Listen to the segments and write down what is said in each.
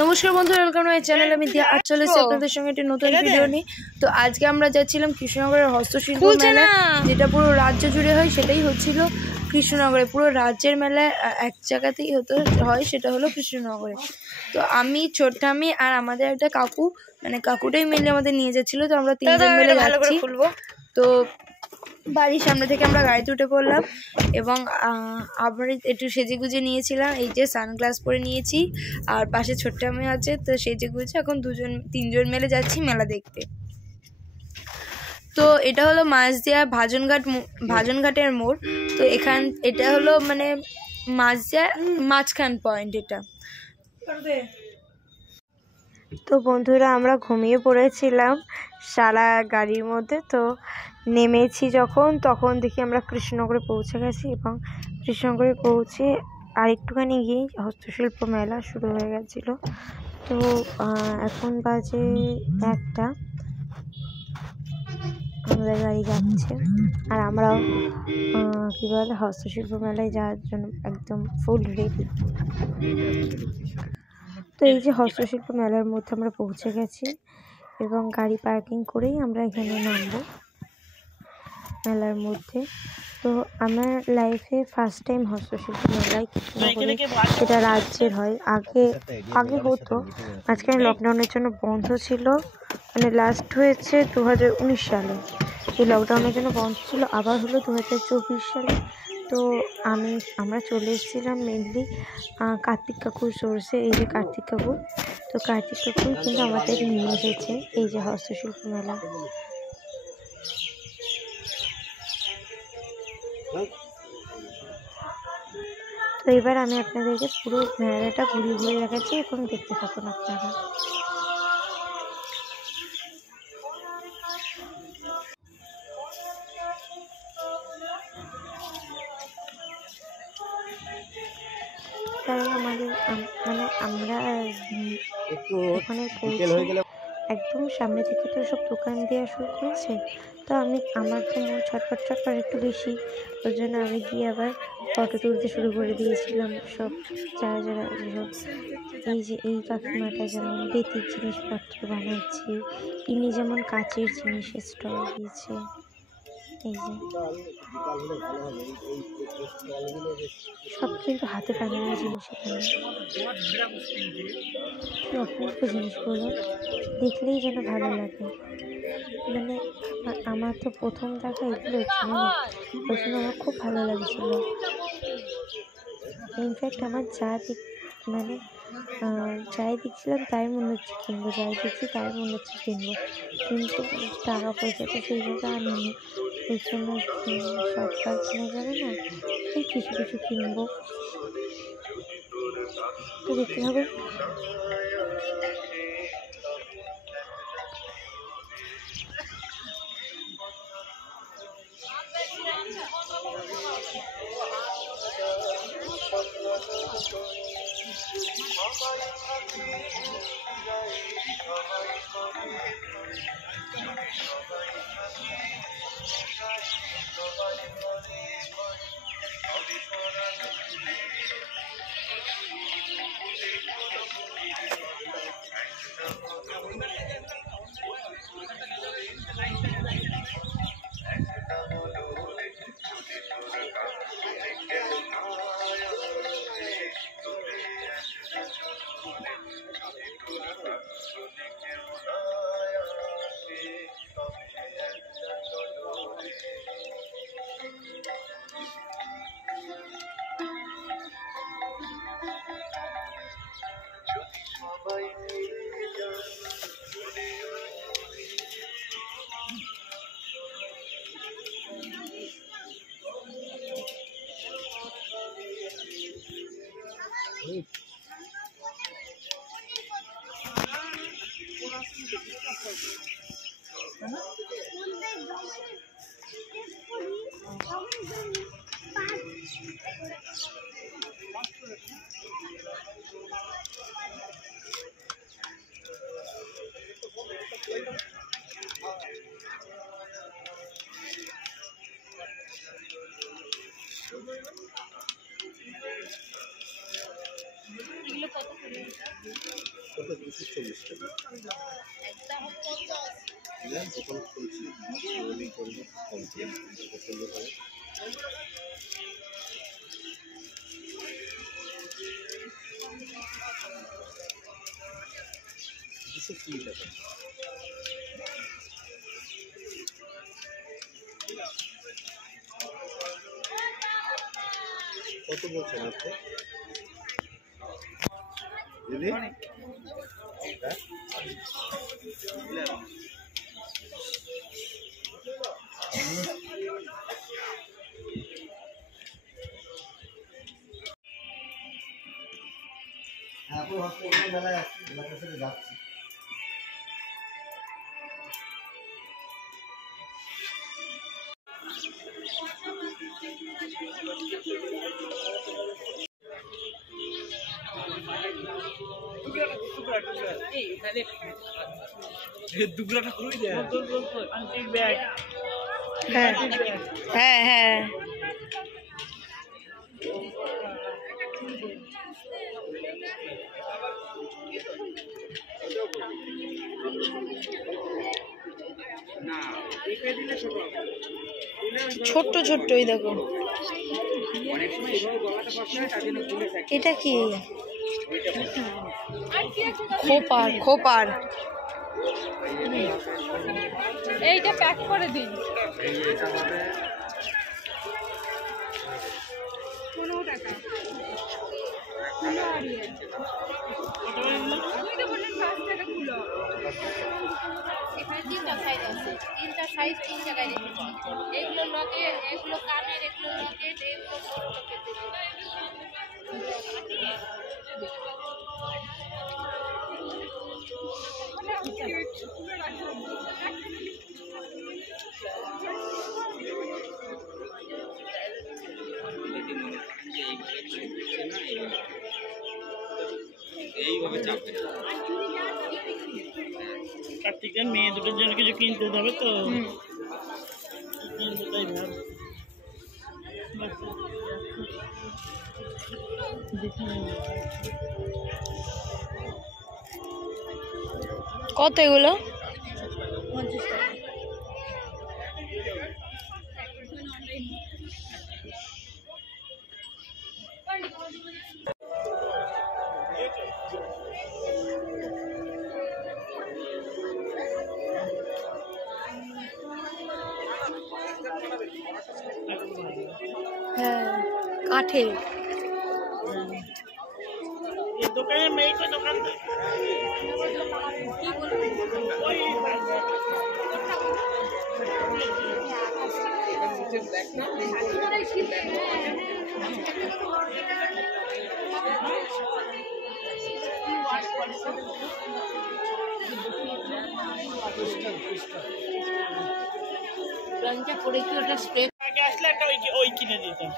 নমস্কার বন্ধুরা, welcome my channel. আমি দিয়া আজ চলে এসেছি আপনাদের সঙ্গে একটি নতুন ভিডিও নিয়ে। তো আজকে আমরা যাচ্ছিলাম কৃষ্ণনগরের হস্তশিল্প মেলা, যেটা পুরো রাজ্য জুড়ে হয়। সেটাই হচ্ছিল কৃষ্ণনগরে। পুরো রাজ্যের মেলা এক জায়গাতেই হয়, সেটা হলো কৃষ্ণনগরে। তো আমি, ছোট্টামি আর আমাদের একটা কাকু, মানে কাকুটাই মিলে আমাদের নিয়ে যাচ্ছিলো। তো আমরা তিনজন মিলে যাচ্ছি। তো বাড়ির সামনে থেকে আমরা গাড়িতে উঠে পড়লাম এবং আমরা একটু সেজে গুজে নিয়েছিলাম। এই যে সানগ্লাস পরে নিয়েছি, আর পাশে ছোট্ট আমি আছে। তো সেজে গুজে এখন তিনজন মিলে যাচ্ছি মেলা দেখতে। তো এটা হলো মাঝদিয়া ভাজনঘাটের মোড়। তো এটা হলো মানে মাঝদিয়া মাঝখান পয়েন্ট এটা। তো বন্ধুরা, আমরা ঘুমিয়ে পড়েছিলাম সারা গাড়ির মধ্যে। তো নেমেছি তখন দেখি আমরা কৃষ্ণনগরে পৌঁছে গেছি, এবং কৃষ্ণনগরে পৌঁছে আরেকটুখানি গিয়ে হস্তশিল্প মেলা শুরু হয়ে গেছিল। তো এখন বাজে 1টা, আমাদের গাড়ি যাচ্ছে, আর আমরাও কী বলে হস্তশিল্প মেলায় যাওয়ার জন্য একদম ফুল রেডি। তো এই যে হস্তশিল্প মেলার মধ্যে আমরা পৌঁছে গেছি, এবং গাড়ি পার্কিং করেই আমরা এখানে নামবো মেলার মধ্যে। তো আমার লাইফে ফার্স্ট টাইম হস্তশিল্প মেলায় কৃষ্ণনগরে, যেটা রাজ্যের হয়। আগে হতো, মাঝখানে লকডাউনের জন্য বন্ধ ছিল, মানে লাস্ট হয়েছে 2019 সালে। এই লকডাউনের জন্য বন্ধ ছিল, আবার হলো 2024 সালে। তো আমরা চলে এসেছিলাম মেনলি কার্তিক কাকুর সোর্সে। এই যে কার্তিক কাকু, তো কার্তিক কাকুই কিন্তু আমাদের নিয়ে এসেছে এই যে হস্তশিল্প মেলা। তো এবার আমি আপনাদেরকে পুরো মেলাটা ঘুরিয়ে দেখাচ্ছি, এখন দেখতে থাকুন আপনারা। তাই আমরা ওখানে পৌঁছে একদম সামনে থেকে তো সব দোকান দেওয়া শুরু করেছে। তো আমার তো মন ছটফট একটু বেশি, ওই জন্য আমি গিয়ে আবার ফটো তুলতে শুরু করে দিয়েছিলাম। সব যারা এই যে এই কাকিমাটা যেমন বেতির জিনিসপত্র বানাচ্ছে, ইনি যেমন কাচের জিনিসের স্টল দিয়েছে। এই যে সব কিন্তু হাতে বানানো জিনিস, এখানে কি অপূর্ব জিনিসগুলো দেখলেই যেন ভালো লাগে। মানে আমার তো প্রথম দেখা এগুলো ছিল না, ওই জন্য আমার খুব ভালো লাগছিল। ইনফ্যাক্ট আমার যাই দেখছিলাম তাই মনে হচ্ছে কিনবো, যাই দেখছি তাই মনে হচ্ছে কিনবো, কিন্তু টাকা পয়সা তো সেইভাবে আনিনি। ওই জন্য সববার কেনা যাবে না, এই কিছু কিনবো। তো দেখতে হবে। কত বলছেন আপনি দিদি? এখন হসপিটাল মেলায় আসছি, মেলার সাথে যাচ্ছি। হ্যাঁ হ্যাঁ হ্যাঁ ছোট্ট ছোট্ট এই দেখো এটা কি খোপার খোপার এইটা প্যাক করে দিন 15 টাকা এখানে 3টা সাইজ আছে 3টা সাইজ 3 জায়গায় রেখেছি এগুলো লকেট এগুলো কানের এগুলো লকেট এগুলো বড় লকেট এইভাবে চাপবে কার্তিকের মেয়ে দুটোর জন্য কিছু কিনতে যাবে তো তাই কত এগুলো? 50 টাকা। হ্যাঁ কাঠের দোকানের মেয়েটা দোকান করে কি ওটা স্প্রে আগে আসলে একটা ওই কিনে দিতাম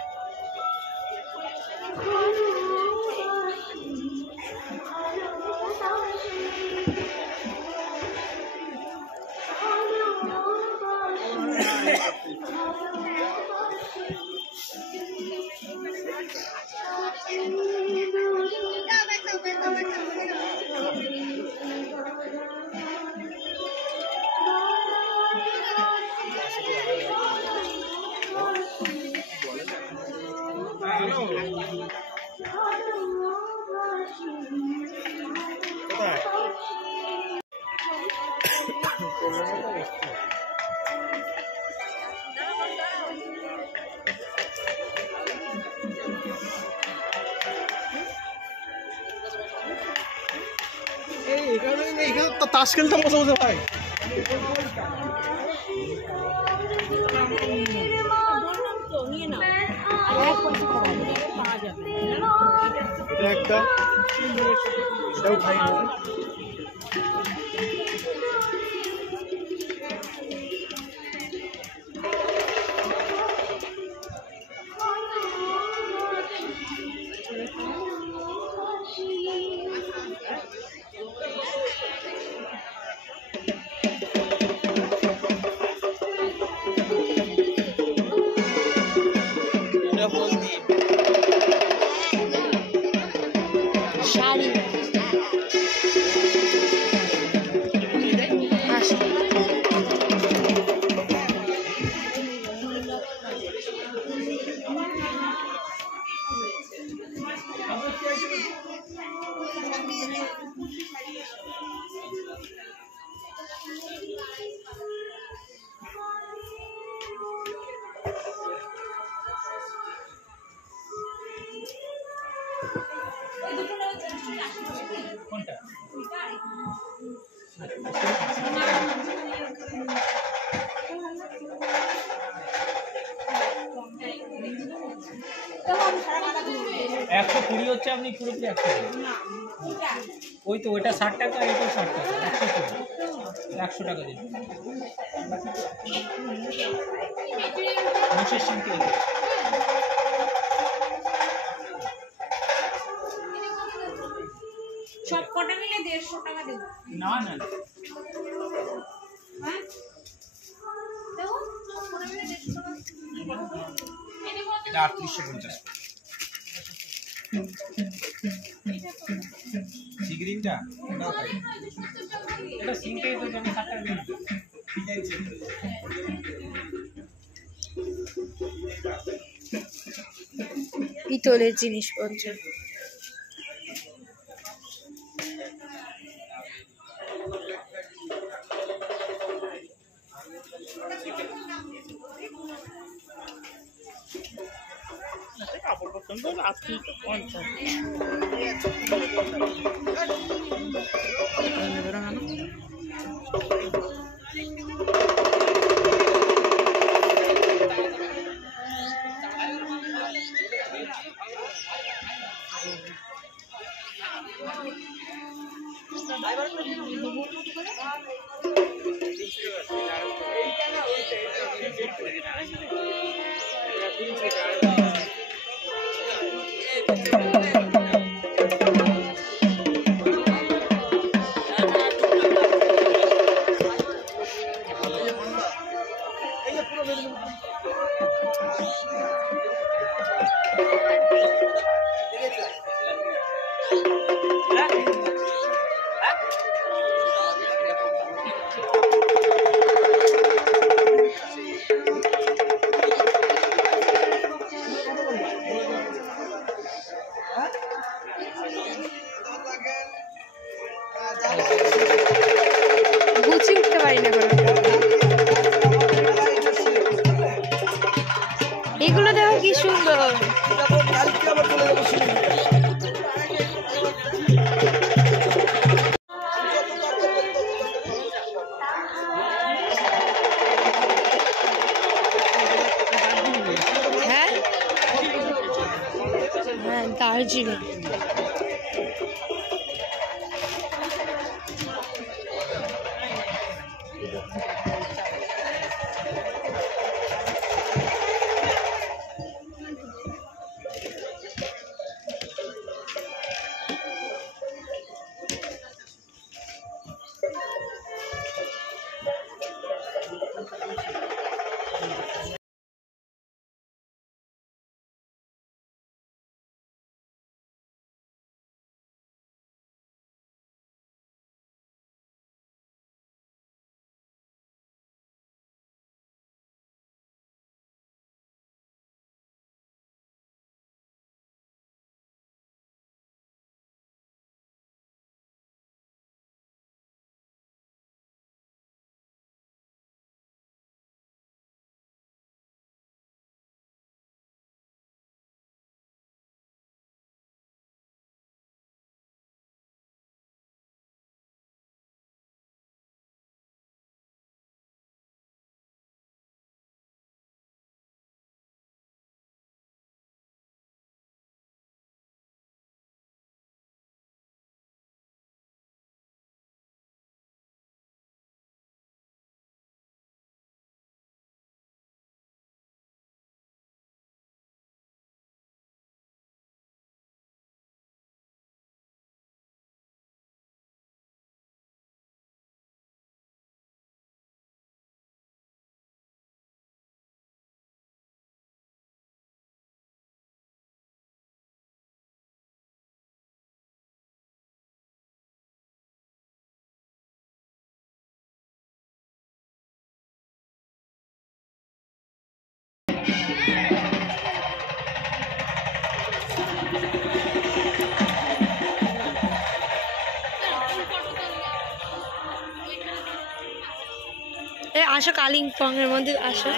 এখানে তো তাস খেলতে বসে বসে ভাই এটা একটা এটাও খাই না শাড়ি একশো কুড়ি হচ্ছে আপনি পুরোপুরি 100 ওই তো ওইটা 60 টাকা এটা 60 টাকা 100 টাকা দিন নিচের সিংকে সব কটা মিলে 150 টাকা দেব না না হ্যাঁ দেখো সব কটা মিলে 150 টাকা এটা 3850 সিগ্রিনটা এটা সিংকে তো জানি 60 টাকা দিন পিতলের জিনিসপত্র কাপড় পর্যন্ত রাত্রি 50 গুছিয়ে উঠতে পারি না কোনো এগুলো দেখো কি সুন্দর হ্যাঁ হ্যাঁ দার্জিলিং আসো কালিম্পংয়ের মধ্যে আসো।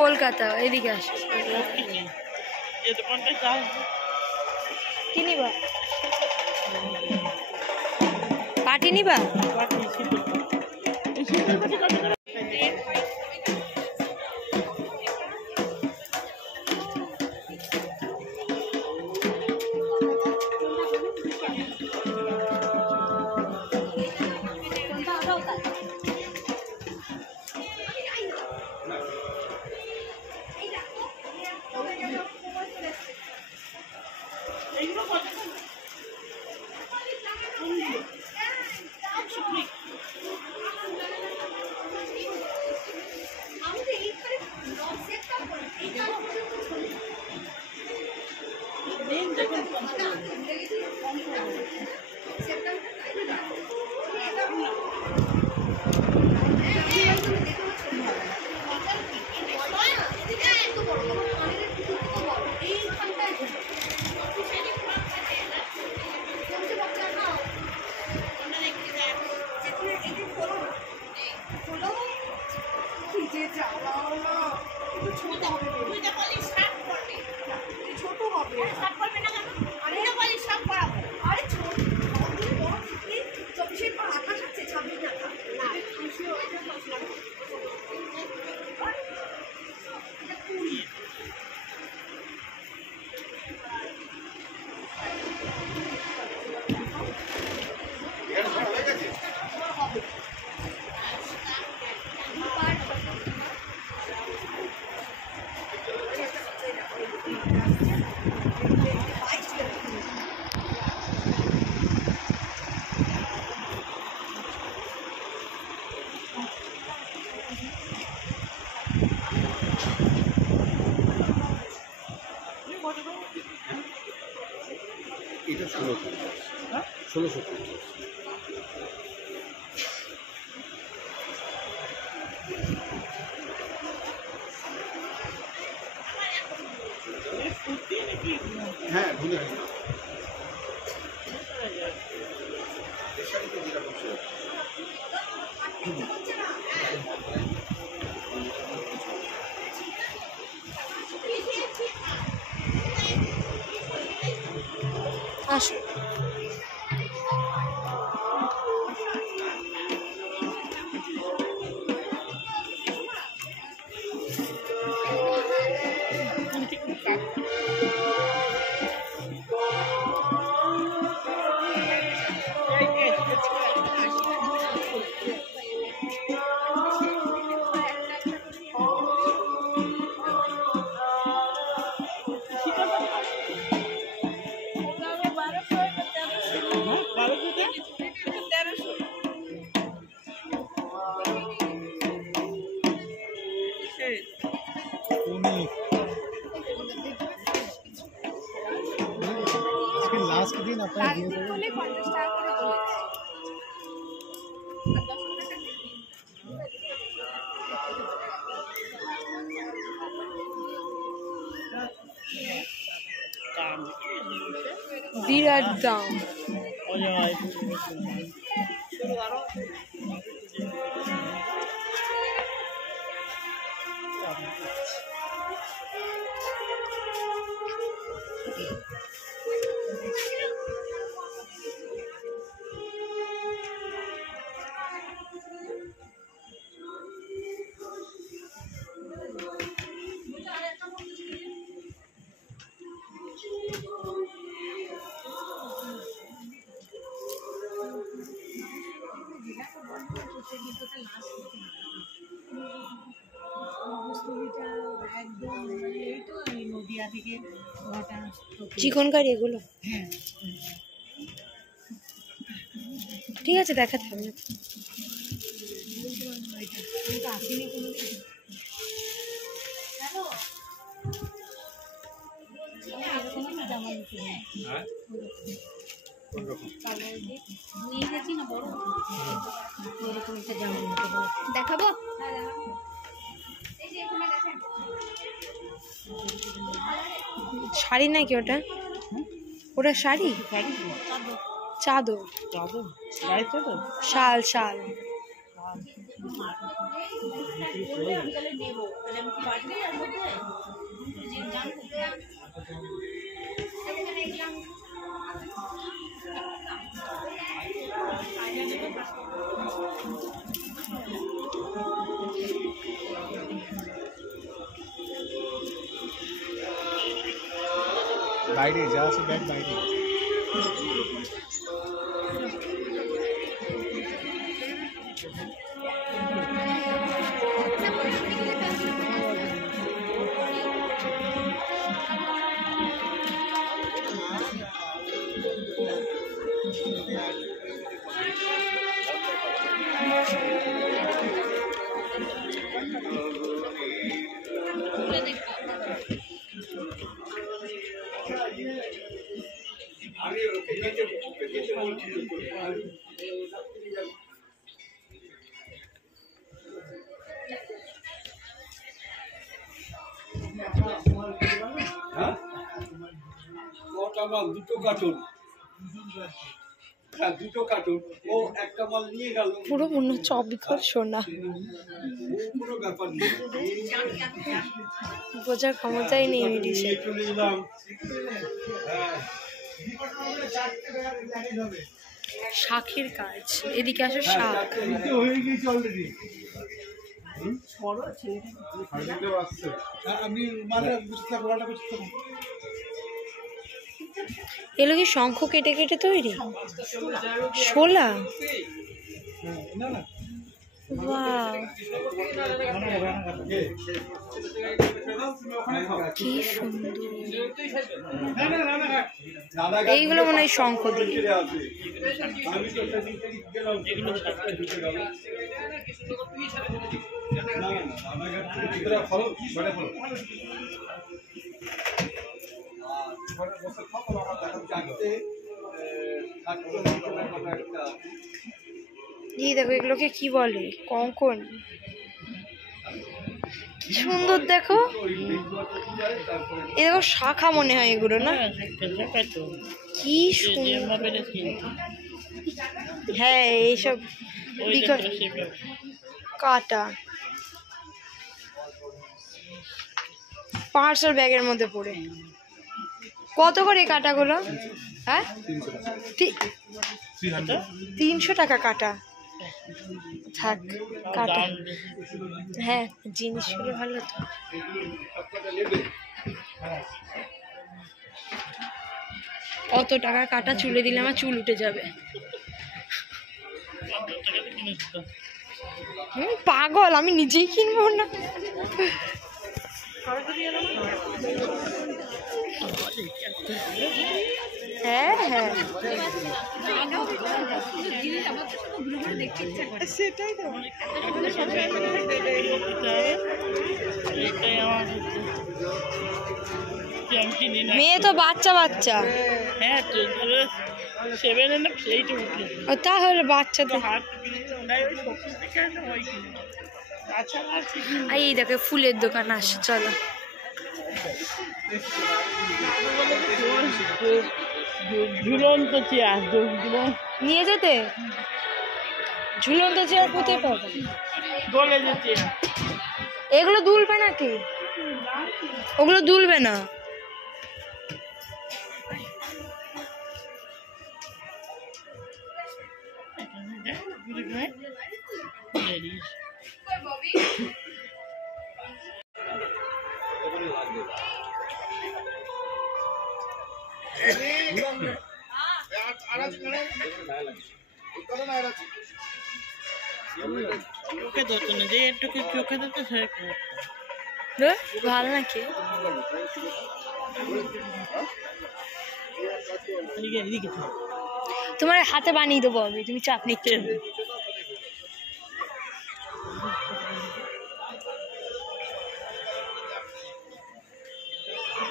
কলকাতা এদিকে আসে। কি নিবা? পাটি নিবা? এটা 1650 হ্যাঁ ভুলে গেছি আসো। লাস্ট দিন আপনারা দিয়ে দেবেন। বলে 50 টাকা করে বলেছি। বিরাট দাম। চিকন কারি এগুলো? ঠিক আছে, দেখাতে হবে না। দেখাবো? শাড়ি নাকি ওটা? ওটা শাড়ি? চাদর। শাল শাল। বাইরে যা আছে ব্যাগ বাইরে। দুটো কার্টুন, হ্যাঁ দুটো কার্টুন, ও একটা মাল নিয়ে গেল। পুরো মনে হচ্ছে অবিকল সোনা। কোনো ব্যাপার নেই, বোঝার ক্ষমতাই নেই ইংলিশে। চলে এলাম। শাকের কাজ, এদিকে আসো শাক। হয়ে গেছে অলরেডি। আমি মানে এগুলো কি শঙ্খ কেটে কেটে তৈরি? শোলা? বাহ, কি সুন্দর। এইগুলো মনে হয় শঙ্খ দিয়ে। এই দেখো, এগুলোকে কি বলে? কঙ্কন। কি সুন্দর দেখো। এ দেখো শাখা মনে হয় এগুলো, না? কি সুন্দর। হ্যাঁ, এইসব কাটা পার্সেল ব্যাগের মধ্যে পড়ে। কত করে কাটাগুলো? হ্যাঁ, 300 টাকা কাটা। থাক কাটা। হ্যাঁ, জিনিসগুলো ভালো তো। কত টাকা কাটা? চুলে দিলে আমার চুল উঠে যাবে। পাগল, আমি নিজেই কিনবো না। হ্যাঁ হ্যাঁ সেটাই তো এইটাই আমার মেয়ে তো বাচ্চা বাচ্চা হ্যাঁ তো ধরো 7 না 8 উঠলো ও তাহলে বাচ্চা তো হাত ওটাই ওই শপিং থেকে আসলে ওই কিনে তাছাড়া আর কি আর এই দেখো ফুলের দোকান আসছে চলো ঝুলন্ত চেয়ার নিয়ে যেতে ঝুলন্ত চেয়ার কোথায় পাবো দোলে যে চেয়ার এগুলো দুলবে নাকি ওগুলো দুলবে না চোখে ধরতো না যে একটু চোখে ধরতো সে ভালো নাকি তোমার হাতে বানিয়ে দেবো আমি তুমি চাপ নিচ্ছ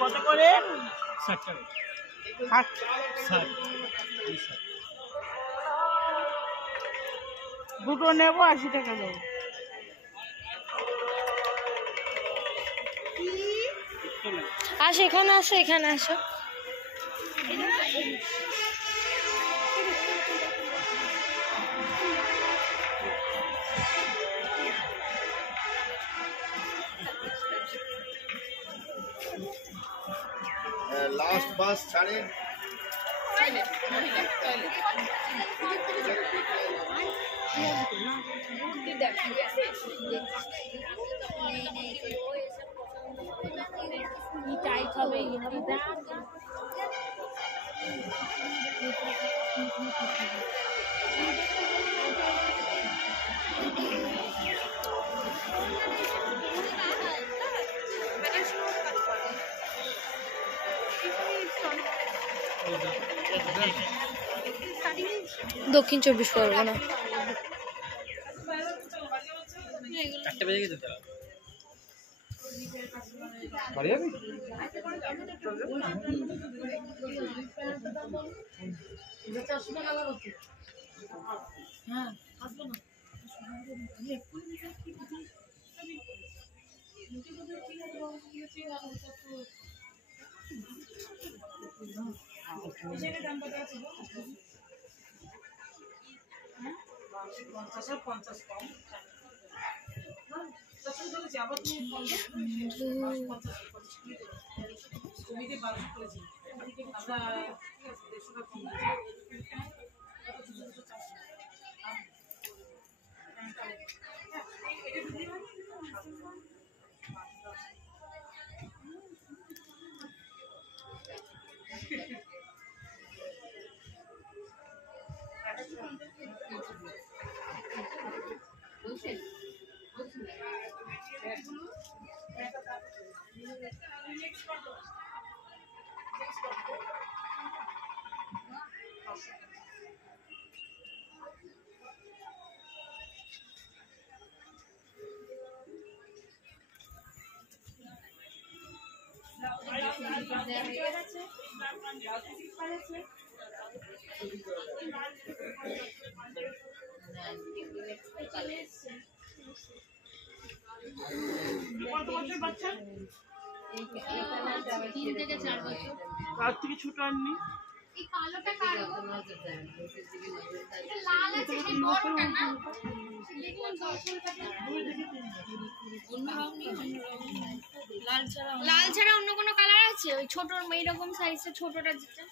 কত করে 60 টাকা 60 দুটো নেবো 80 টাকা দেবো আসো এখানে আসো এখানে আসো লাস্ট বাস ছাড়ে টাইট হবে দক্ষিণ 24 পরগনা তার থেকে ছোট আননি লাল ছাড়া অন্য কোনো কালার আছে ওই ছোট এইরকম সাইজের ছোটটা যেটা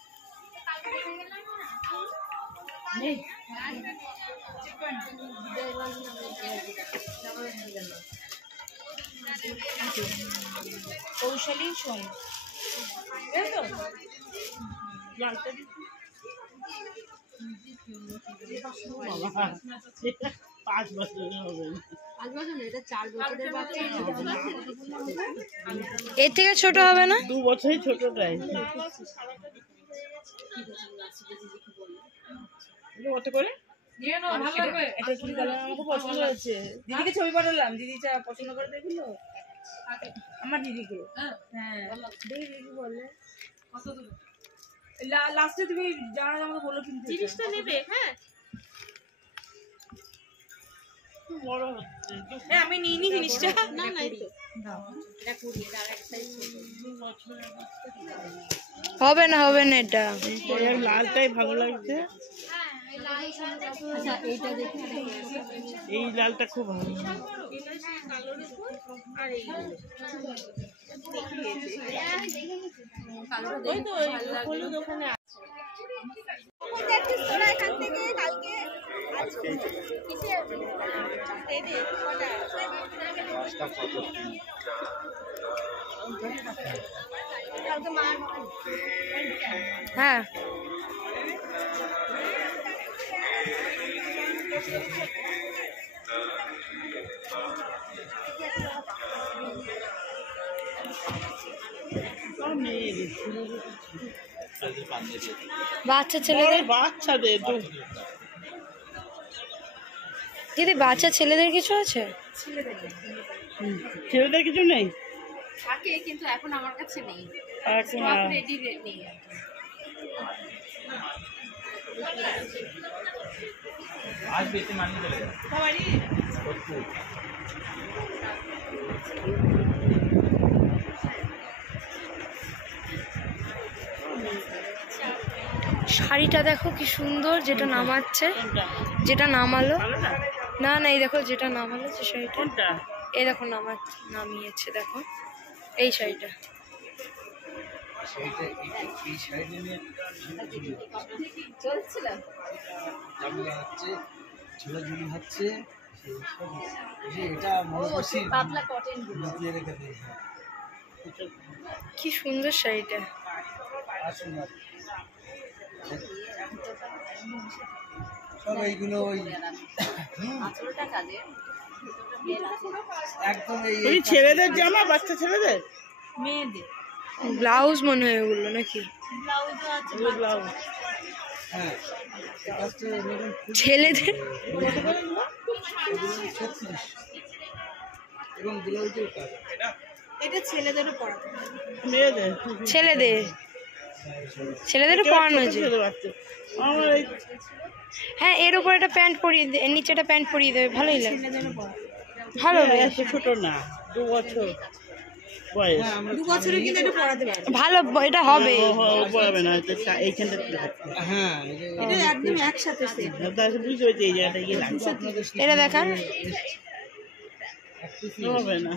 কৌশলী সোম 5 বছর হবে এর থেকে ছোট হবে না 2 বছরই ছোটটাই কত করে? এটা কি কালার আমাকে পছন্দ হয়েছে। দিদিকে ছবি পাঠালাম, দিদি চা পছন্দ করে দেখলো আমার দিদিকে। হ্যাঁ দেখি দিদি বললে লাস্টে তুমি জানা আমাকে বললো কিন্তু জিনিসটা নেবে। হ্যাঁ বড় হচ্ছে হ্যাঁ আমি নিই নি জিনিসটা। না না এই তো এটা কুড়িয়ে আর এক সাইজ হবে না এটা এর লালটাই ভালো লাগছে। আচ্ছা এইটা দেখি এই লালটা খুব ভালো। ওই তো হলুদ ওখানে হ্যাঁ বাচ্চা ছেলেদের বাচ্চাদের দিদি বাচ্চা ছেলেদের কিছু আছে? ছেলেদের কিছু নেই থাকে কিন্তু এখন আমার কাছে নেই। এখন রেডি নেই। আজ বেশি মানিয়ে চলে যাবে। শাড়িটা দেখো কি সুন্দর, যেটা নামাচ্ছে, যেটা নামালো না না এই দেখো যেটা নামালো যে শাড়িটা, এই দেখো নামিয়েছে, দেখো এই শাড়িটা। কি সুন্দর শাড়িটা। সব এইগুলো ওই একদম ওই ছেলেদের জামা, বাচ্চা ছেলেদের মেয়েদের ব্লাউজ মনে হয় ওগুলো নাকি? ব্লাউজ। হ্যাঁ ছেলেদের এবং ব্লাউজের কাজ এটা ছেলেদেরও পরাতে, মেয়েদের ছেলেদেরও পরানো হয়েছে। আমার এই হ্যাঁ এর উপর একটা প্যান্ট পরিয়ে নিচে একটা প্যান্ট পরিয়ে দেবে, ভালোই লাগে, ভালো লাগে। এত ছোট না, 2 বছর বয়স। 2 বছরের কিন্তু এটা পরাতে পারে, ভালো এটা হবে। পড়াবে না এইখানটা। হ্যাঁ এটা একদম একসাথে সেট। বুঝতে পেরেছি এই জায়গাটা গিয়ে লাগছে। এটা দেখান হবে না।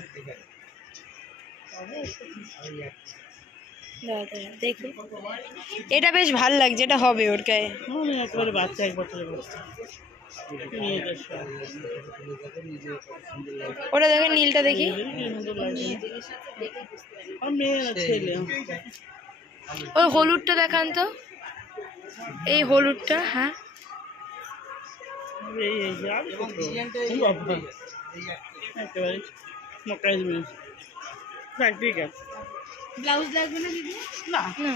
দেখুন এটা বেশ ভালো লাগছে, এটা হবে ওর গায়ে। একেবারে বাচ্চা, 1 বছরের বাচ্চা। ওটা দেখেন নীলটা দেখি, ছেলে ওই হলুদটা দেখান তো, এই হলুদটা। হ্যাঁ একেবারে ঠিক আছে। ব্লাউজ লাগবে না দিদি? না না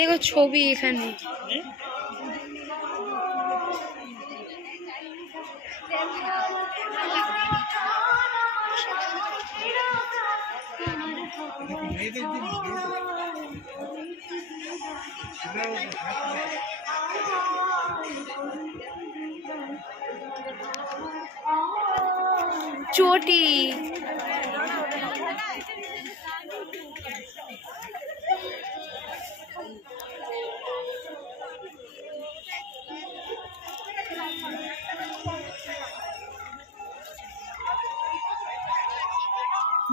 এগো ছবি এখানে। চটি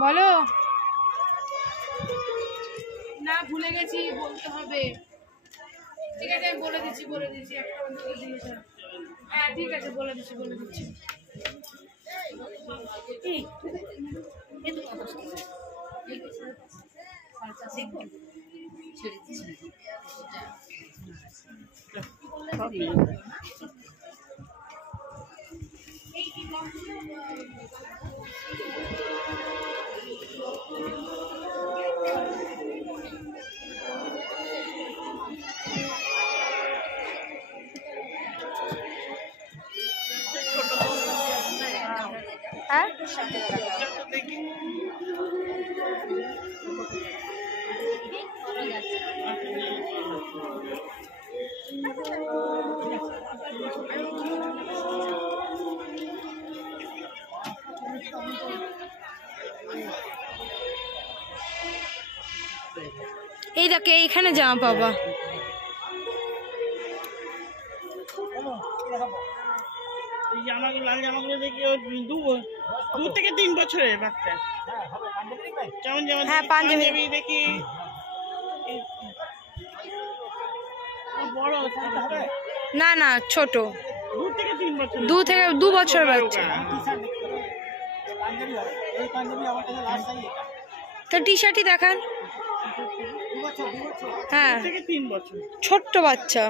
বলো না, ভুলে গেছি বলতে হবে। ঠিক আছে আমি বলে দিচ্ছি একটা অন্তত দিয়ে যাও। হ্যাঁ ঠিক আছে বলে দিচ্ছি এই তো কথা দেখুন হ্যাঁ এই দেখে এইখানে জামা পাবা। এই জামাগুলো লাল জামাগুলো দেখি ও 2 থেকে 3 বছরের বাচ্চা। কেমন যেমন হ্যাঁ, পাঞ্জাবি। দেখি বড় হবে না না ছোট, 2 থেকে 3 বছর। 2 বছর বাচ্চা। তো টি শার্টই দেখান। হ্যাঁ 2 থেকে 3 বছর। ছোট্ট বাচ্চা।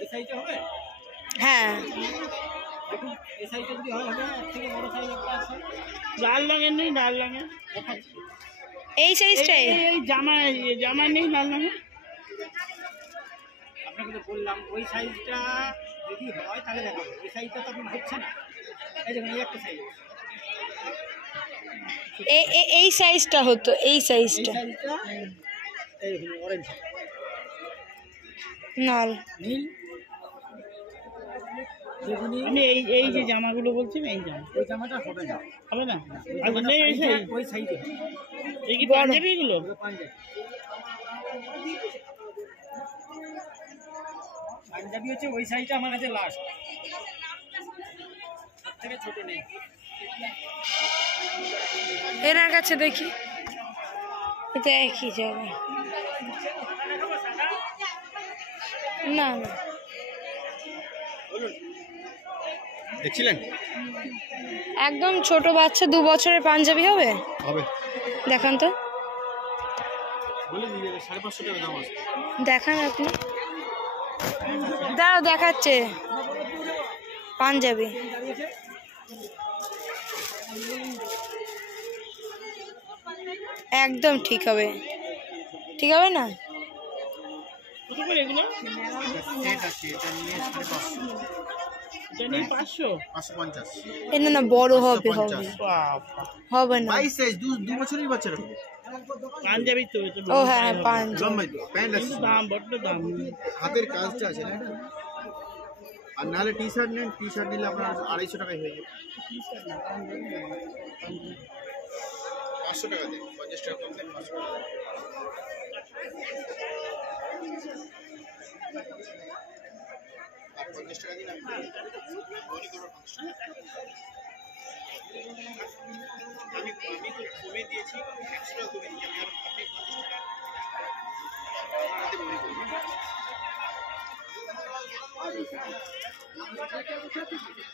এই সাইজটা হবে? হ্যাঁ দেখুন এই সাইজটা যদি হয় হবে, এর থেকে বড় সাইজ একটা আছে। লাল রঙের নেই, লাল রঙের এই সাইজটাই। এই জামা নেই লাল রঙের। আপনাকে তো বললাম ওই সাইজটা যদি হয় তাহলে দেখাবো, এই সাইজটা তো আপনার হচ্ছে না। এই দেখুন এই একটা সাইজ, এই সাইজটা হতো, এই এই সাইজটা সাইজটা এই দেখুন অরেঞ্জ নাল। নীল বেগুনি। আমি এই যে জামাগুলো বলছি না, এই জামা ওই জামাটা হবে না, হবে না? ওই আর জামাটার নেই ওই সাইজটা size? ওই সাইজে এই কি পাঞ্জাবি গুলো? পাঞ্জাবি। পাঞ্জাবি হচ্ছে ওই সাইজটা আমার কাছে লাস্ট, থেকে ছোট নেই। এনার কাছে দেখি, এটা একই যাবে। না না দেখছিলেন? একদম ছোট বাচ্চা 2 বছরের পাঞ্জাবি হবে? হবে। দেখান তো, বলে দিলে 550 টাকা দাম আছে। দেখান আপনি। দাঁড়াও দেখাচ্ছে পাঞ্জাবি। একদম ঠিক হবে, ঠিক হবে না? কত করে এগুলো? সেট আছে, এটা নিয়ে 550। এটা নিয়ে 500। 550। এটা না বড় হবে, হবে বাবা, হবে না। 22 সাইজ, 2 বছরের বাচ্চারা। পাঞ্জাবি তো এটা ও হ্যাঁ হ্যাঁ পাঞ্জাবি। লম্বাই তো, প্যান্ট আছে। কিন্তু দাম বড্ড দাম। হাতের কাজটা আছে না এটা? আর নাহলে টি শার্ট নেন, টি শার্ট নিলে আপনার 250 টাকায় হয়ে যাবে। 500 টাকা দেন, 50 টাকা কম দেন, 500 টাকা দেন। আর 50 টাকা দিন আমি মনে করবো 50 টাকা। আমি তো কমে দিয়েছি, 100 টাকা কমে দিয়েছি, আমি আর আপনি 50 টাকা আপনাদের মনে করবো। 450 টাকা।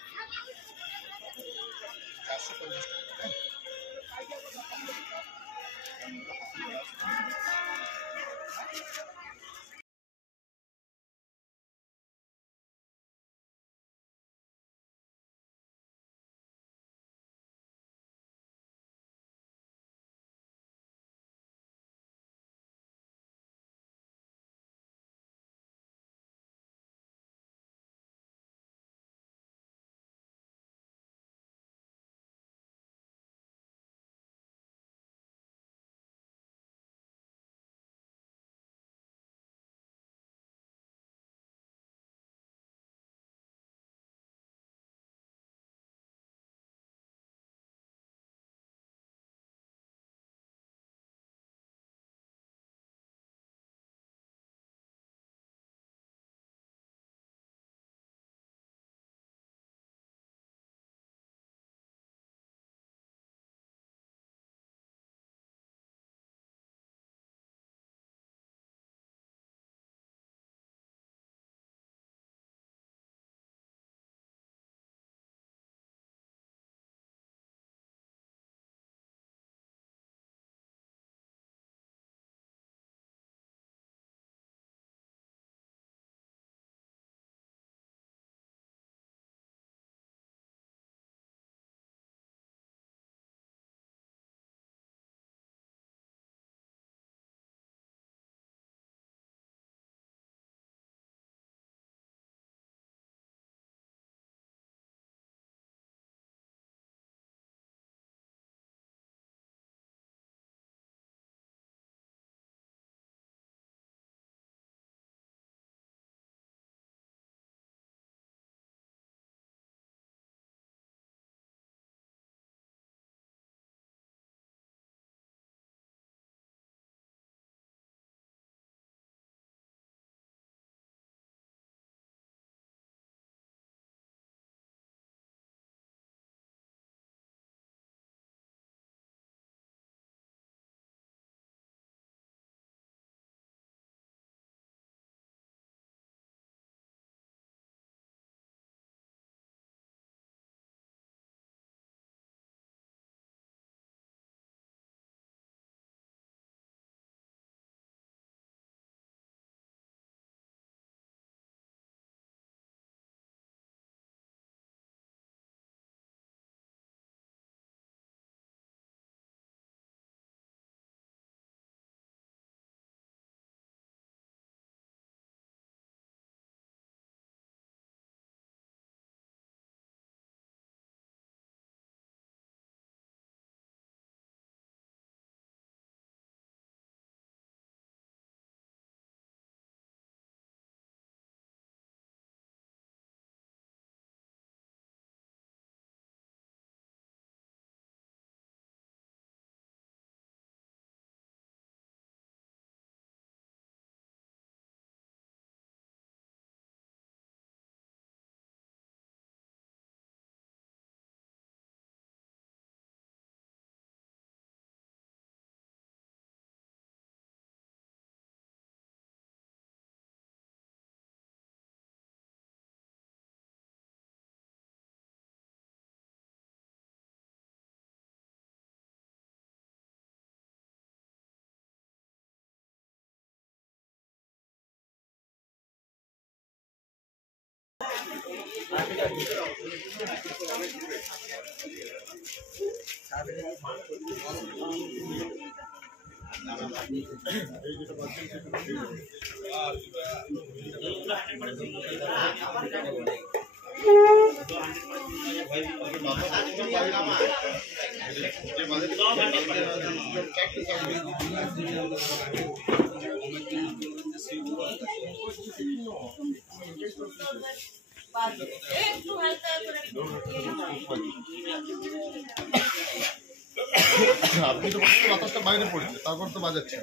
আপনি তো বলছেন বাতাসটা বাইরে পড়ছে, তারপর তো বাজাচ্ছে।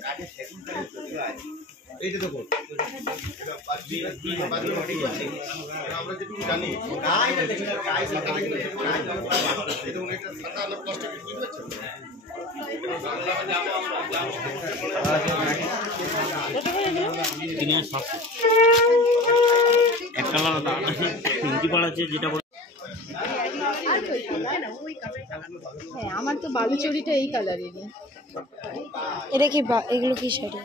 এইটা দেখো, আমরা যেটুকু জানি একটা প্রিন্সিপাল আছে যেটা হ্যাঁ, আমার তো বালুচরিটা এই কালারেরই। এটা কি এগুলো কি শাড়ি?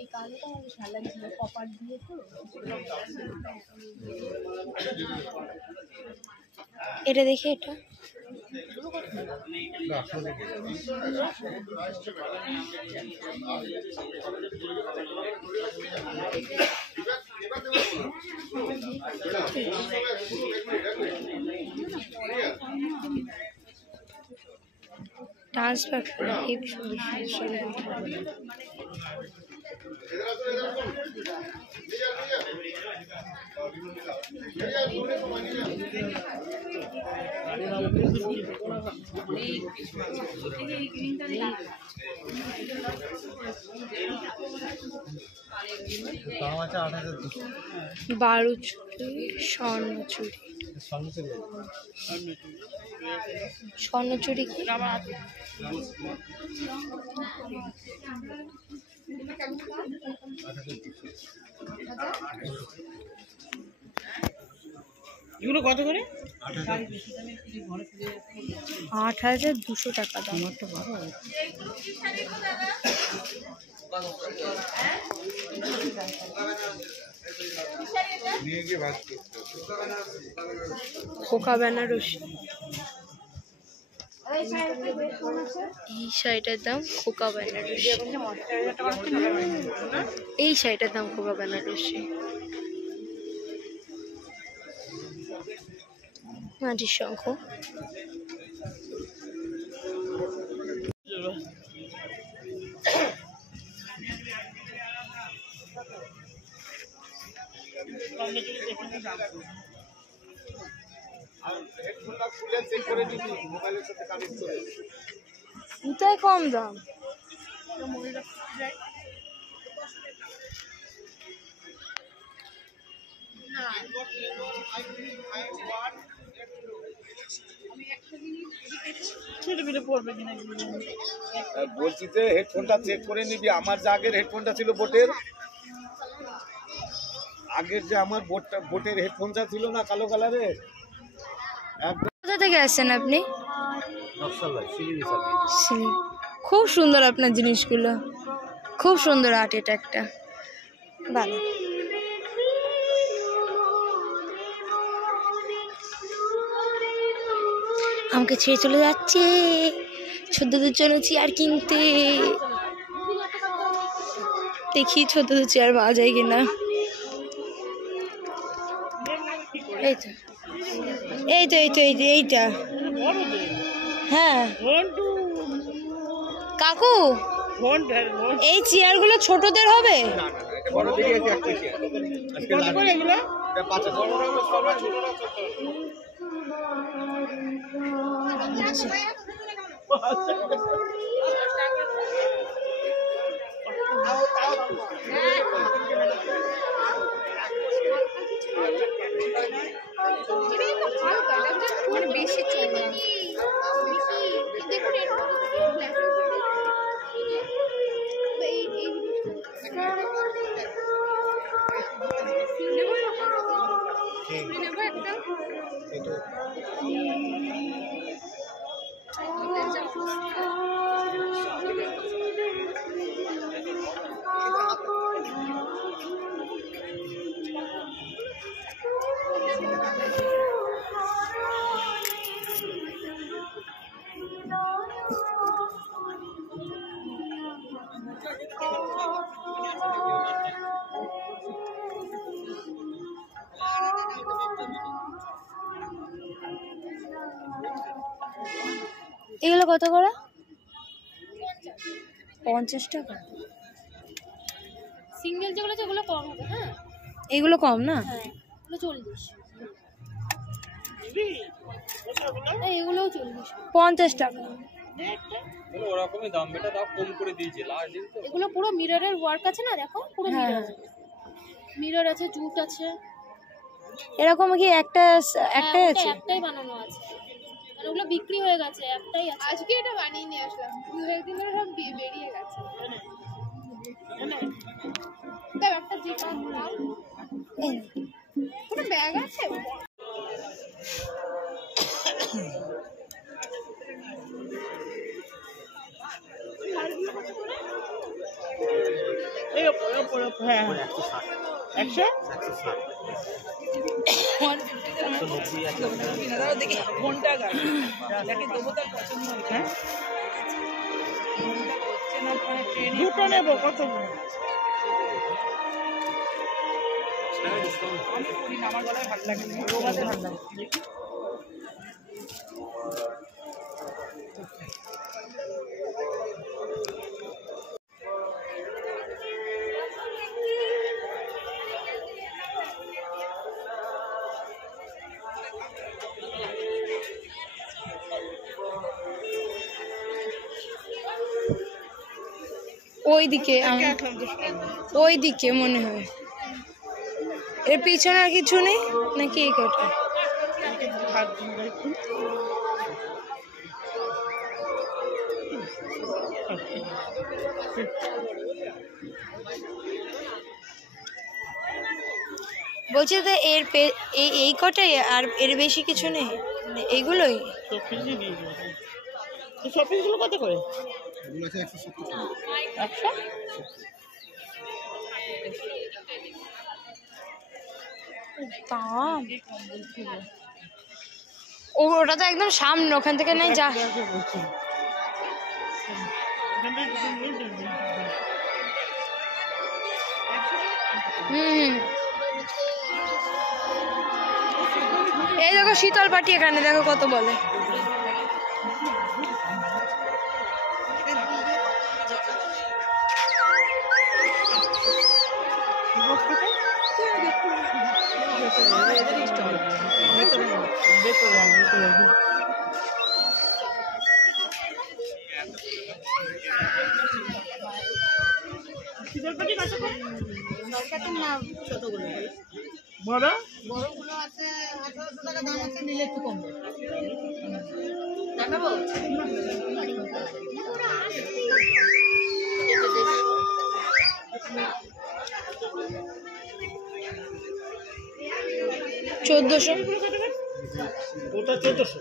এই কালোটা আমার ভালো লাগছিল, কপার দিয়ে তো। এটা দেখি, এটা ডান্স ফ্যাক্টরি, এই সুন্দর সুন্দর বালুচরি, স্বর্ণচুরি। স্বর্ণচুরি কি? এগুলো কত করে? ৮,২০০ টাকা দাম। খোকা বেনারসি, এই শাড়িটার দাম খোকা বেনারসি। এই শাড়িটার দাম খোকা বেনারসি। মাটির শঙ্খ, কোথায় কম দাম? বলছি যে হেডফোনটা চেক করে নিবি। আমার যে আগের হেডফোনটা ছিল বোটের, আগের যে আমার বোটের হেডফোনটা ছিল না কালো কালারের। কোথা থেকে আসছেন আপনি? খুব সুন্দর আপনার জিনিসগুলো, খুব সুন্দর আর্ট। এটা একটা ভালো। আমাকে ছেড়ে চলে যাচ্ছে, ছোটদের জন্য চেয়ার কিনতে। দেখি ছোটদের চেয়ার পাওয়া যায় কিনা। এইটা এইটা এইটা এইটা এইটা হ্যাঁ কাকু, এই চেয়ারগুলো ছোটদের হবে? বেশি চলে কত করে? 50 টাকা। সিঙ্গেল যেগুলো সেগুলো কম হবে। হ্যাঁ এগুলো কম না? হ্যাঁ এগুলো 40। এগুলোও 40। 50 টাকা। ওরকমই দাম, এটা দাম কম করে দিয়েছে লাস্ট দিন তো। এগুলো পুরো মিররের ওয়ার্ক আছে না, দেখো পুরো মিরর মিরর আছে, জুট আছে। এরকম কি একটাই আছে? একটাই বানানো আছে, মানে ওগুলো বিক্রি হয়ে গেছে, একটাই আছে। আজকে এটা বানিয়ে নিয়ে আসলাম, 2-1 দিন ধরে সব বেরিয়ে গেছে। দেখ একটা জিপা দাও, কোনো ব্যাগ আছে? হ্যাঁ 100 দুটো নেবো। কত? আমার গলায় ভালো লাগে না, রোগাতে ভালো লাগে। ওইদিকে মনে হয়। এর পিছনে আর কিছু নেই নাকি? এই কটা বলছি তো এই কটাই, আর এর বেশি কিছু নেই? এইগুলোই সব পিসগুলো কত করে? এগুলো আছে 170 টাকা। 100? দাম ওটা তো একদম সামনে, ওখান থেকে নেই যা। এই দেখো শীতল পাটি, এখানে দেখো কত বলে। বড়গুলো আছে 1800 টাকা দাম আছে, নিলে একটু কম দেখাবো। 1400। ওটা 1400।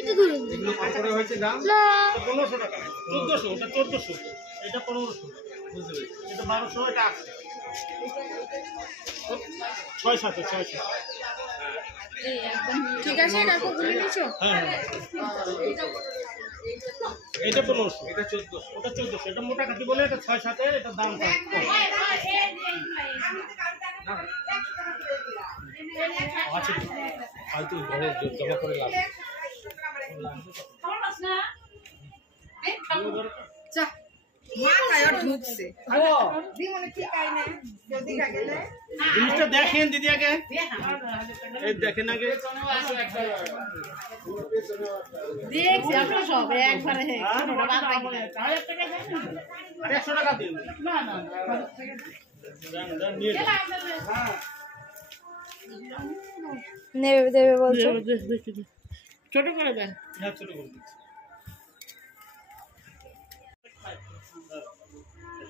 এগুলো কত করে হয়েছে দাম? 1500 টাকা। 1400, ওটা 1400, এটা 1500। বুঝতে পেরেছি। এটা 1200, এটা 800। 6-7। ঠিক আছে, কাকু বলে দিছো। হ্যাঁ এটা 1500, এটা 1400, ওটা 1400। এটা মোটা কাটি বলে এটা 6-7 এর, এটা দাম কম। আচ্ছা ফালতু ঘরে জমা করে লাভ। জিনিসটা দেখেন দিদি আগে, এই দেখেন আগে। দেখছি আমরা সব একবারে 100 টাকা দিন। নেবে দেবে বলছো? ছোট করে দেন। হ্যাঁ ছোট করে দিচ্ছি।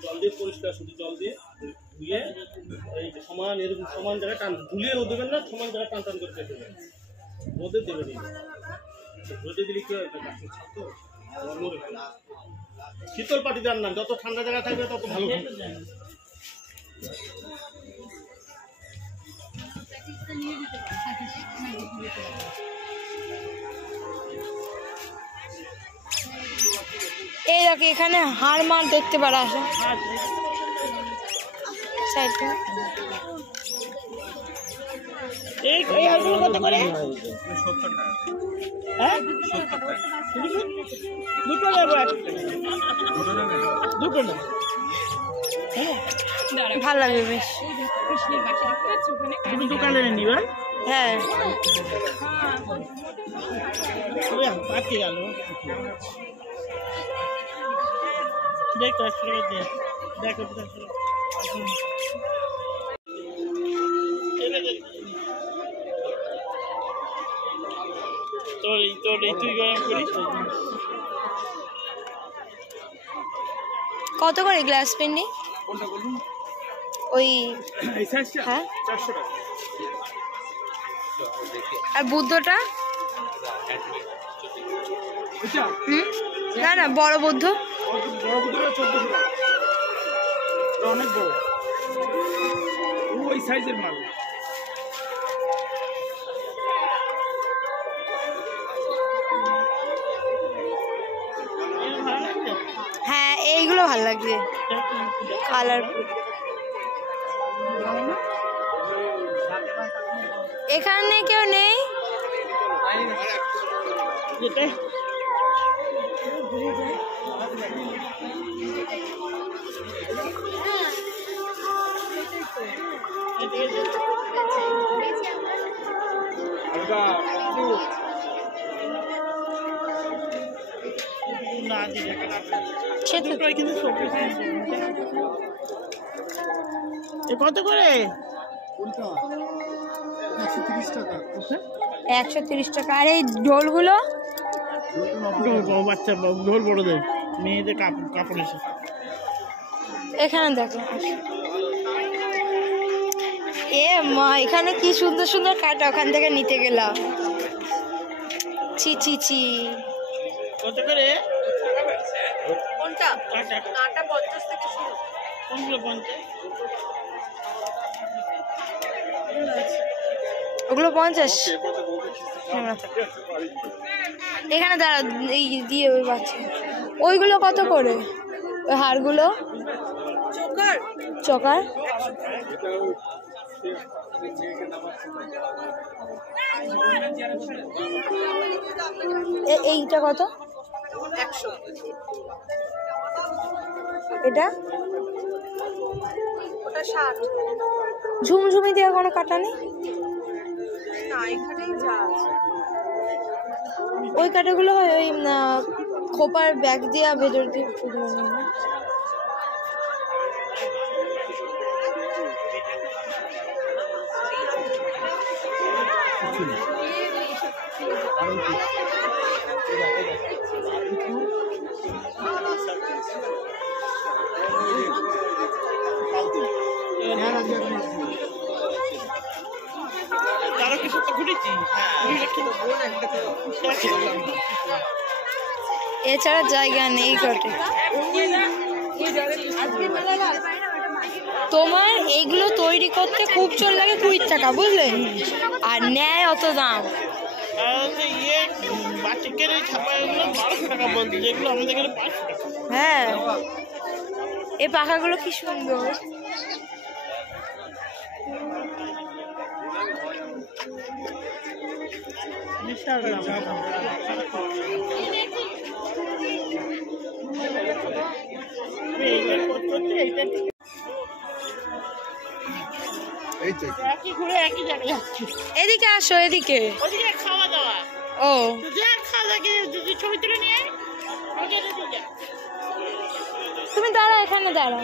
জল দিয়ে পরিষ্কার, শুধু জল দিয়ে ধুয়ে এই যে সমান, এরকম সমান জায়গায় টান, ধুলিয়ে রোদ দেবেন না, সমান জায়গায় টান টান করে কেটে দেবেন। রোদে দেবেন, রোদে দিলে কি হয়, শীতল পাটি দেওয়ার নাম, যত ঠান্ডা জায়গা থাকবে তত ভালো। এই দেখো এখানে হাড় মাল দেখতে পারা আসে সাইডে। এই হারগুলো কত করে? 70 টাকা। হ্যাঁ 70 টাকা। দুটো নেবো, দুটো নেবো। ভালো লাগবে বেশ। তুমি দোকানে নিবা? হ্যাঁ পাকে গেল দেখো দেখো তুই গরম করিস। কত করে গ্লাস পেন্ডি? কোনটা বলুন? ওই এই সাইজটা হ্যাঁ 400 টাকা। আর বুদ্ধটা? এটা না না বড় বুদ্ধ। বড় বুদ্ধটা 1400 টাকা। এটা অনেক বড়। ওই সাইজের মাল। হ্যাঁ এইগুলো ভালো লাগছে কালারফুল। এখানে কেউ নেই? কত করে? কোনটা 130 টাকা। 130 টাকা। আর এই ঢোলগুলো? বাচ্চা ঢোল বড়দের, মেয়েদের কাপড় এসে এখানে দেখো। এ মা এখানে কি সুন্দর সুন্দর কাটা, ওখান থেকে নিতে গেলাম। ছি ছি ছি। কত করে? কোনটা? কাটা 50 থেকে শুরু। কোনগুলো 50? ওগুলো 50। এখানে দাঁড়া, এই দিয়ে ওই বাচ্চা। ওইগুলো কত করে? ওই হারগুলো চকার এইটা কত? 100। এটা ওটা 60। ঝুমঝুমি দিয়ে কোনো কাটা নেই? না এখানেই যা আছে। ওই কাটাগুলো হয় ওই খোপার ব্যাগ দিয়ে ভেতর দিয়ে ফুটবো। কারো কিছু তো ঘুরেছি। এছাড়া জায়গা নেই কটে। তোমার এইগুলো তৈরি করতে খুব চল লাগে 20 টাকা, বুঝলে? আর নেয় অত দাম। ইয়ে বাটিকের ছাপাগুলো 1200 টাকা বলছে, যেগুলো আমাদের এখানে 500 টাকা। হ্যাঁ এই পাখাগুলো কি সুন্দর। বিশাল দাম। এই তো একই ঘুরে একই জায়গায় যাচ্ছি। এদিকে আসো, এদিকে। ওদিকে খাওয়া দাওয়া। ও যা খাওয়া দাওয়া যদি ছবি তুলে নিয়ে তুমি দাঁড়া, এখানে দাঁড়া।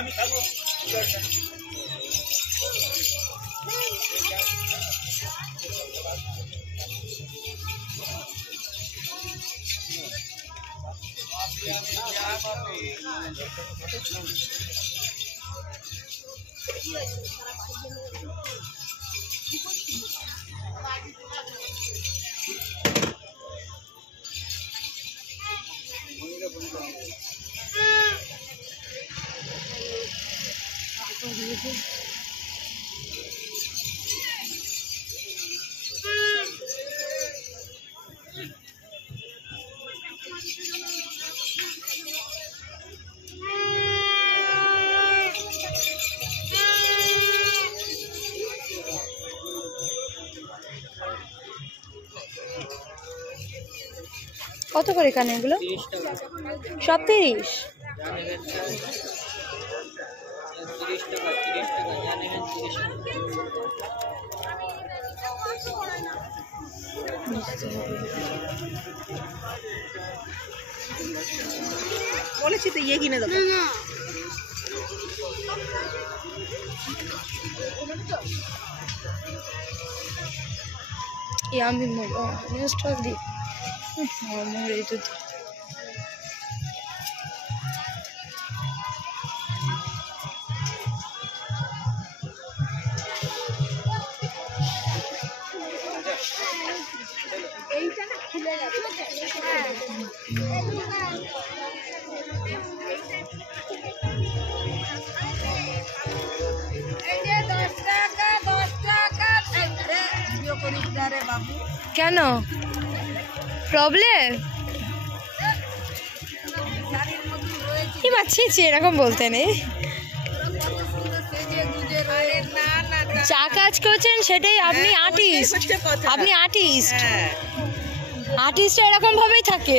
আমি খাবো। কত করে এখানে এগুলো? 30 টাকা। সব 30? যা নেবেন 30 টাকা, 30 টাকা, যা নেবেন 30 টাকা। বলেছি তো ইয়ে কিনে দেবো। আমি নিউজটা দিই মরে তো এইটা না খুলে যাবে। এই যে 10 টাকা 10 টাকা ভিডিও করিস না রে বাবু। কেন প্রবলেম? কি মাছিছি এরকম বলতে নেই। যা কাজ করছেন সেটাই আপনি আর্টিস্ট, আপনি আর্টিস্ট, আর্টিস্টরা এরকম ভাবেই থাকে।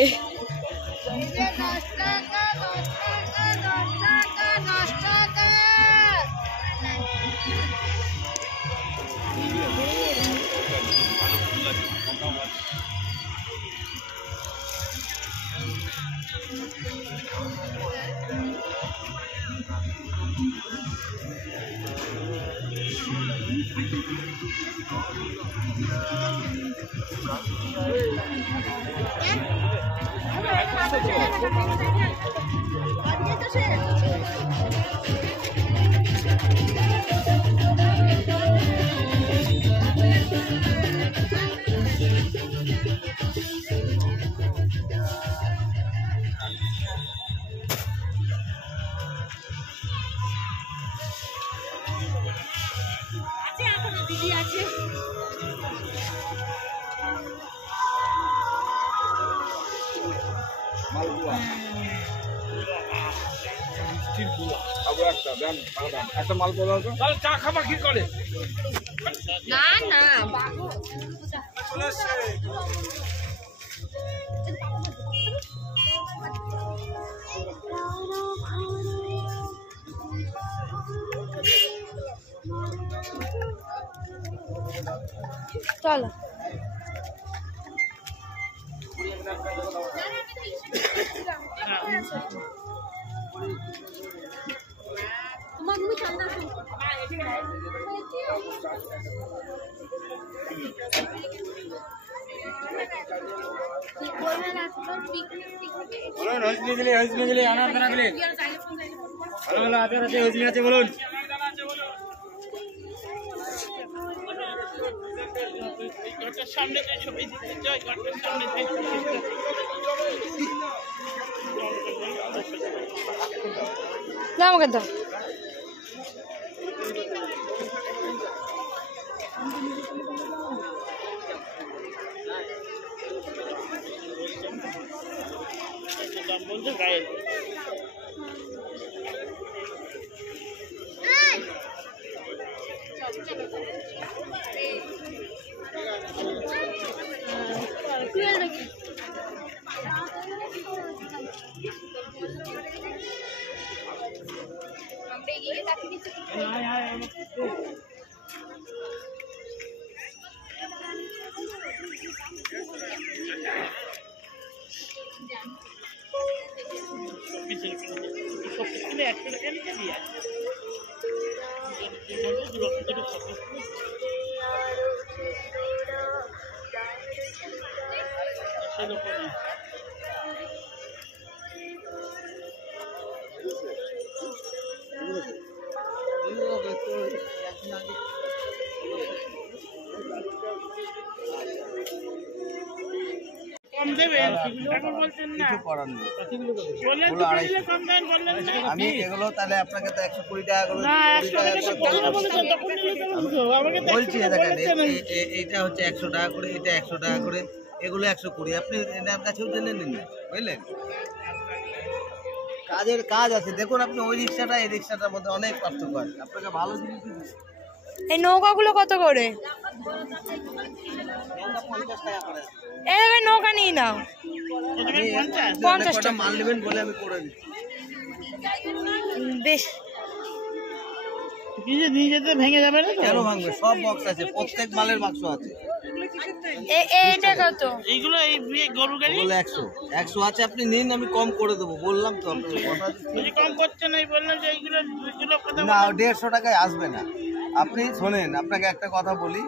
একটা মাল বলা তো চা খাবা কি করে না না চলো না আমাকে দাও। আমি এগুলো তাহলে আপনাকে তো 120 টাকা করে বলছি। দেখেন এইটা হচ্ছে 100 টাকা করে, এটা 100 টাকা করে, এগুলো 120। আপনি এনার কাছেও জেনে নিন, বুঝলেন? কাজের কাজ আছে। দেখুন আপনি ওই রিক্সাটা এই রিক্সাটার মধ্যে অনেক পার্থক্য আছে। আপনাকে ভালো জিনিস। এই নৌকাগুলো কত করে? এভাবে নৌকা নিয়ে নাও। 50 টাকা মাল নেবেন বলে আমি করে দিই। বেশ নিয়ে যেতে ভেঙে যাবে না? কেন ভাঙবে? সব বক্স আছে, প্রত্যেক মালের বাক্স আছে। এইটা কত? এইগুলো এই গরু গাড়ি 100 আছে, আপনি নিন, আমি কম করে দেবো, বললাম তো আপনার কথা। কম করছে না, বললাম যে এইগুলো না 150 টাকায় আসবে না। আপনি শোনেন, আপনাকে একটা কথা বলি,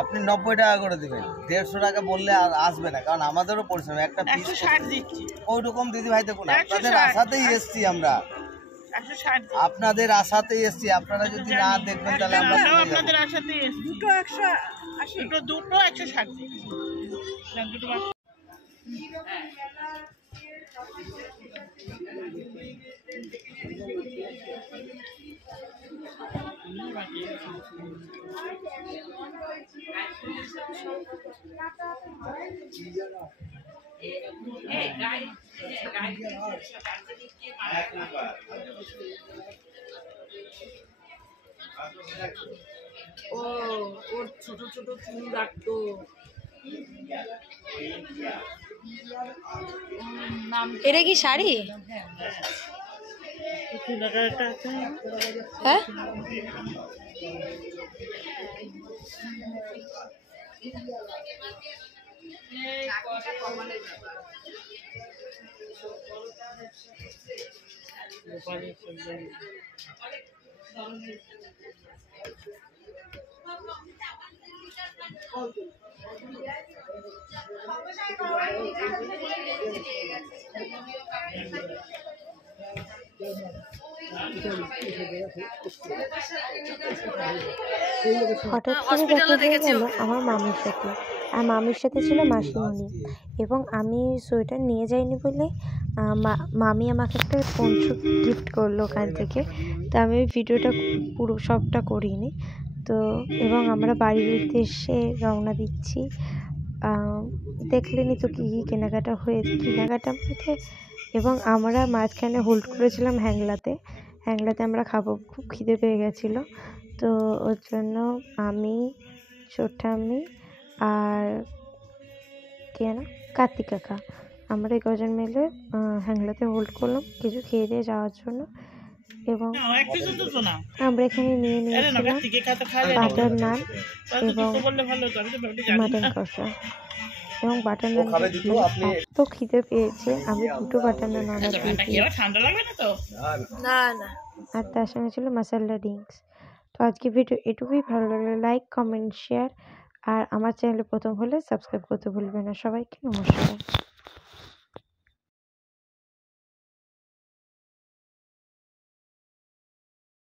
আপনি 90 টাকা করে দিবেন। 150 টাকা বললে আর আসবে না, কারণ আমাদেরও পরিশ্রম। একটা পিস 160 দিচ্ছি। ওই রকম দিদি ভাই দেখুন, আপনাদের আশাতেই এসছি আমরা, 160 আপনাদের আশাতেই এসছি। আপনারা যদি না দেখবেন তাহলে আমরা আপনাদের আশাতেই এসছি। দুটো 180, দুটো 160 দিচ্ছি। দুটো ও ওর ছোট ছোট চুল রাখতো। এটা কি শাড়ি? হ্যাঁ হঠাৎ করে দেখা হয়ে গেল আমার মামির সাথে, আর মামির সাথে ছিল মাসিমণি। এবং আমি সোয়েটার নিয়ে যাইনি বলে মামি আমাকে একটা পঞ্চু গিফট করলো ওখান থেকে। তো আমি ওই ভিডিওটা পুরো সবটা করিনি তো। এবং আমরা বাড়ির উদ্দেশ্যে রওনা দিচ্ছি। দেখলেনি তো কী কী কেনাকাটা হয়েছে, কেনাকাটা মধ্যে। এবং আমরা মাঝখানে হোল্ড করেছিলাম হ্যাংলাতে আমরা খাবো, খুব খিদে পেয়ে গেছিলো। তো ওর জন্য আমি, ছোট্টামি আর কে না কার্তিক কাকা, আমরা এই কজন মিলে হ্যাংলাতে হোল্ড করলাম কিছু খেয়ে দিয়ে যাওয়ার জন্য। এবং আমরা এখানে নিয়ে নিয়েছিলাম বাটার নান এবং মাটন কষা। এবং বাটার নান তো খিদে পেয়েছে, আমি 2টো বাটার নান অর্ডার দিয়েছি। আর তার সঙ্গে ছিল মশলা ড্রিঙ্কস। তো আজকে ভিডিও এটুকুই। ভালো লাগলে লাইক, কমেন্ট, শেয়ার, আর আমার চ্যানেলে প্রথম হলে সাবস্ক্রাইব করতে ভুলবেন না। সবাইকে নমস্কার।